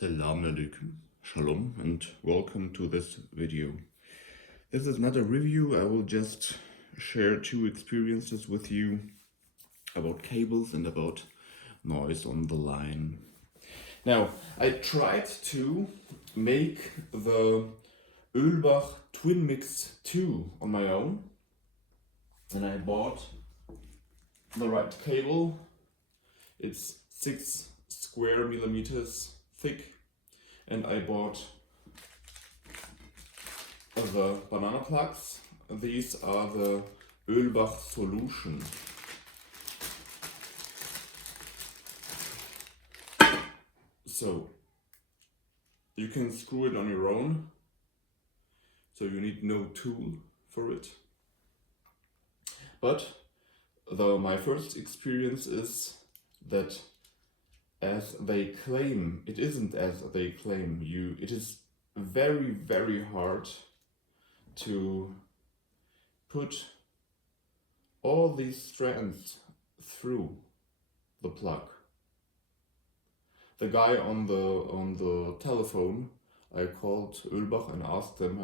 Assalamu alaikum, shalom, and welcome to this video. This is not a review, I will just share two experiences with you about cables and about noise on the line. Now, I tried to make the Oehlbach Twin Mix 2 on my own, and I bought the right cable. It's 6 square millimeters thick, and I bought the banana plugs. These are the Oehlbach solution. So you can screw it on your own, so you need no tool for it. But my first experience is that as they claim, it isn't as they claim. It is very, very hard to put all these strands through the plug. The guy on the telephone, I called Oehlbach and asked them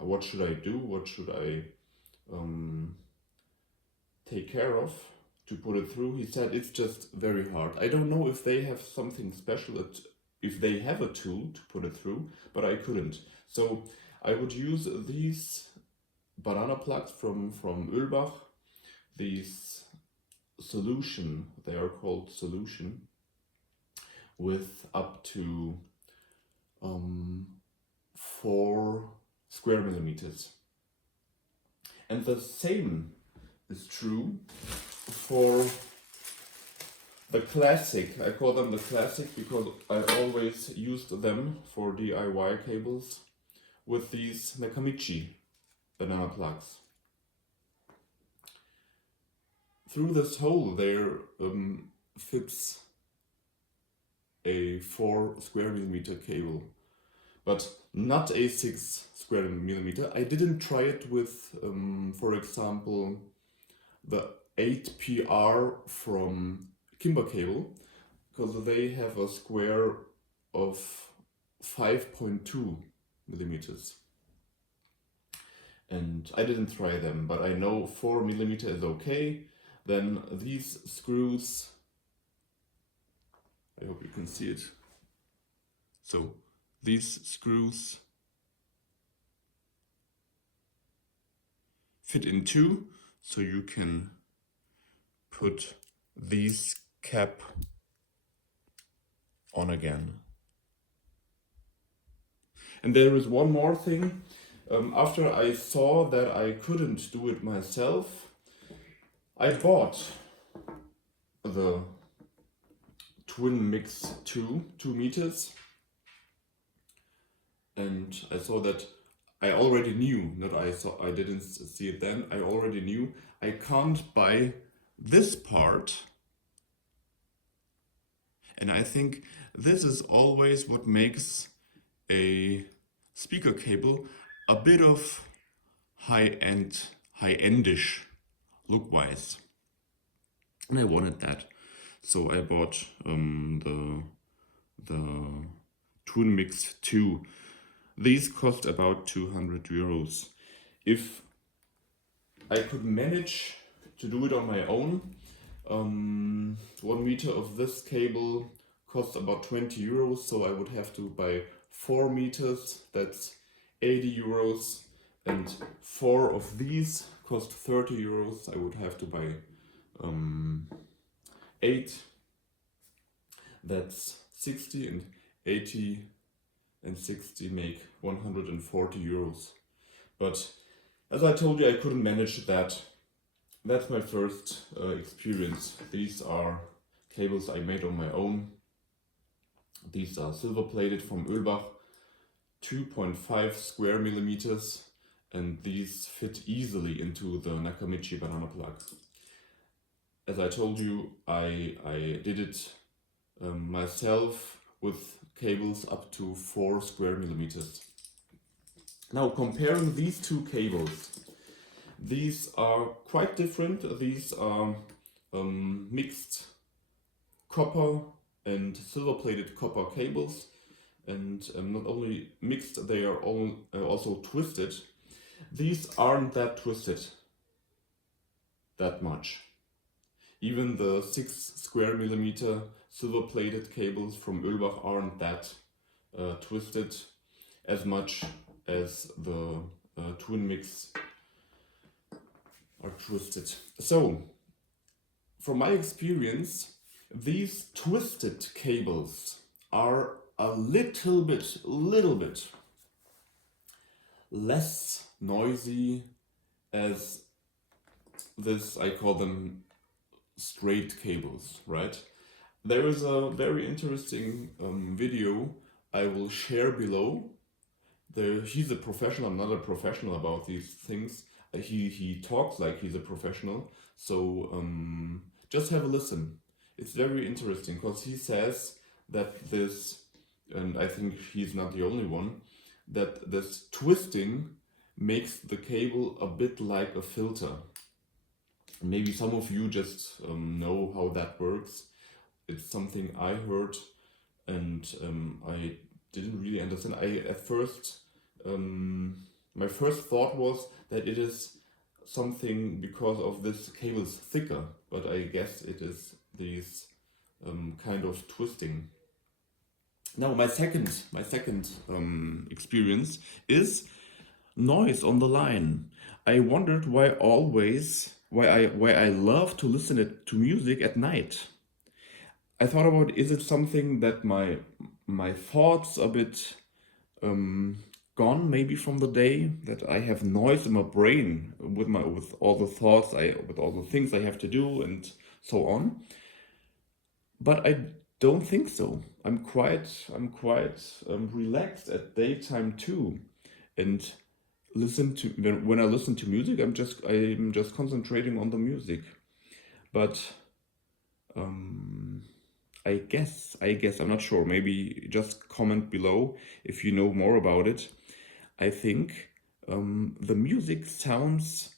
what should I do, what should I take care of to put it through. He said it's just very hard. I don't know if they have something special, if they have a tool to put it through, but I couldn't. So I would use these banana plugs from Oehlbach, these solution, they are called solution, with up to 4 square millimeters. And the same is true for the classic. I call them the classic because I always used them for DIY cables with these Nakamichi banana plugs. Through this hole there fits a 4 square millimeter cable, but not a 6 square millimeter. I didn't try it with, for example, the 8PR from Kimber Cable, because they have a square of 5.2 millimeters. And I didn't try them, but I know 4 millimeter is okay. Then these screws, I hope you can see it. So these screws fit in two, so you can put these cap on again. And there is one more thing. After I saw that I couldn't do it myself, I bought the Twin Mix 2 meters, and I saw that I already knew, I didn't see it then, I already knew I can't buy this part. And I think this is always what makes a speaker cable a bit of high-endish look-wise. And I wanted that. So I bought the Twin Mix 2. These cost about 200 euros. If I could manage to do it on my own, 1 meter of this cable costs about 20 euros, so I would have to buy 4 meters, that's 80 euros, and 4 of these cost 30 euros. I would have to buy 8, that's 60, and 80 and 60 make 140 euros. But as I told you, I couldn't manage that. That's my first experience. These are cables I made on my own. These are silver plated from Oehlbach, 2.5 square millimeters, and these fit easily into the Nakamichi banana plug. As I told you, I did it myself with cables up to 4 square millimeters. Now, comparing these two cables, these are quite different. These are mixed copper and silver plated copper cables. and not only mixed, they are all also twisted. These aren't that twisted that much. Even the 6mm² silver-plated cables from Oehlbach aren't that twisted as much as the twin mix are twisted. So, from my experience, these twisted cables are a little bit less noisy as this, I call them straight cables, right? There is a very interesting video I will share below. He's a professional, I'm not a professional about these things. He talks like he's a professional, so just have a listen. It's very interesting because he says that this, and I think he's not the only one, that this twisting makes the cable a bit like a filter. Maybe some of you just know how that works. It's something I heard and I didn't really understand. My first thought was that it is something because of this cable is thicker, but I guess it is these kind of twisting. Now my second experience is noise on the line. I wondered why I love to listen to music at night. I thought about, is it something that my thoughts a bit gone maybe from the day, that I have noise in my brain with all the thoughts with all the things I have to do and so on. But I don't think so. I'm quite relaxed at daytime too, and when I listen to music, I'm just concentrating on the music. But I guess I'm not sure. Maybe just comment below if you know more about it. I think the music sounds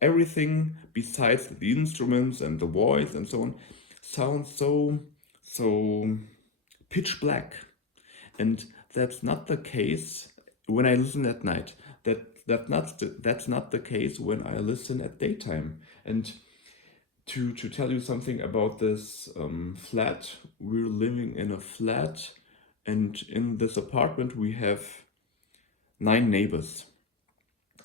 everything besides the instruments and the voice and so on sounds so pitch black, and that's not the case when I listen at night. That's not the case when I listen at daytime. And to tell you something about this flat, we're living in a flat, and in this apartment we have 9 neighbors,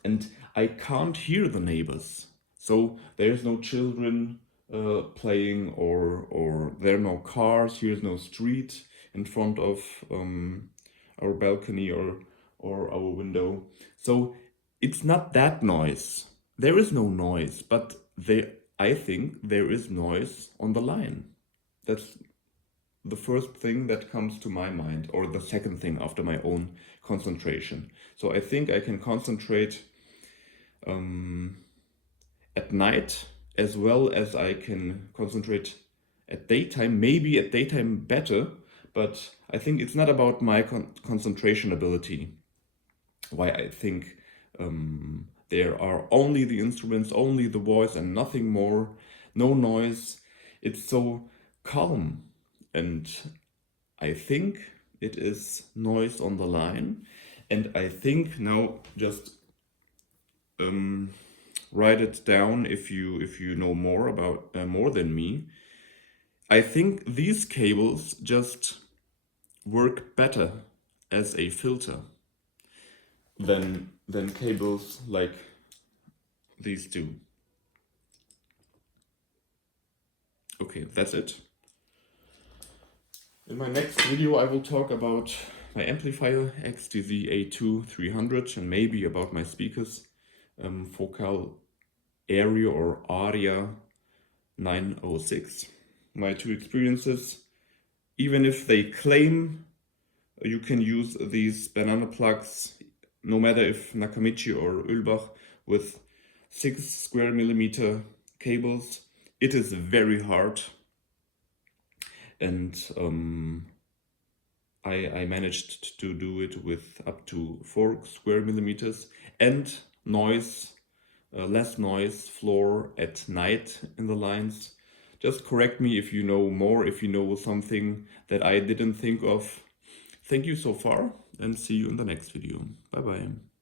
and I can't hear the neighbors. So there's no children playing, or there are no cars. Here's no street in front of our balcony or our window. So it's not that noise. There is no noise, but I think there is noise on the line. That's the first thing that comes to my mind, or the second thing after my own concentration. So I think I can concentrate at night as well as I can concentrate at daytime. Maybe at daytime better, but I think it's not about my concentration ability. Why I think there are only the instruments, only the voice and nothing more, no noise. It's so calm, and I think it is noise on the line. And I think, now just write it down if you know more about more than me. I think these cables just work better as a filter than cables like these two. Okay, that's it. In my next video I will talk about my amplifier XTZ A2 300 and maybe about my speakers, Focal Area or Aria 906. My 2 experiences, even if they claim you can use these banana plugs, no matter if Nakamichi or Oehlbach, with 6mm² cables, it is very hard. And I managed to do it with up to 4mm², and noise, less noise floor at night in the lines, Just correct me if you know more, if you know something that I didn't think of. Thank you so far, and see you in the next video. Bye bye.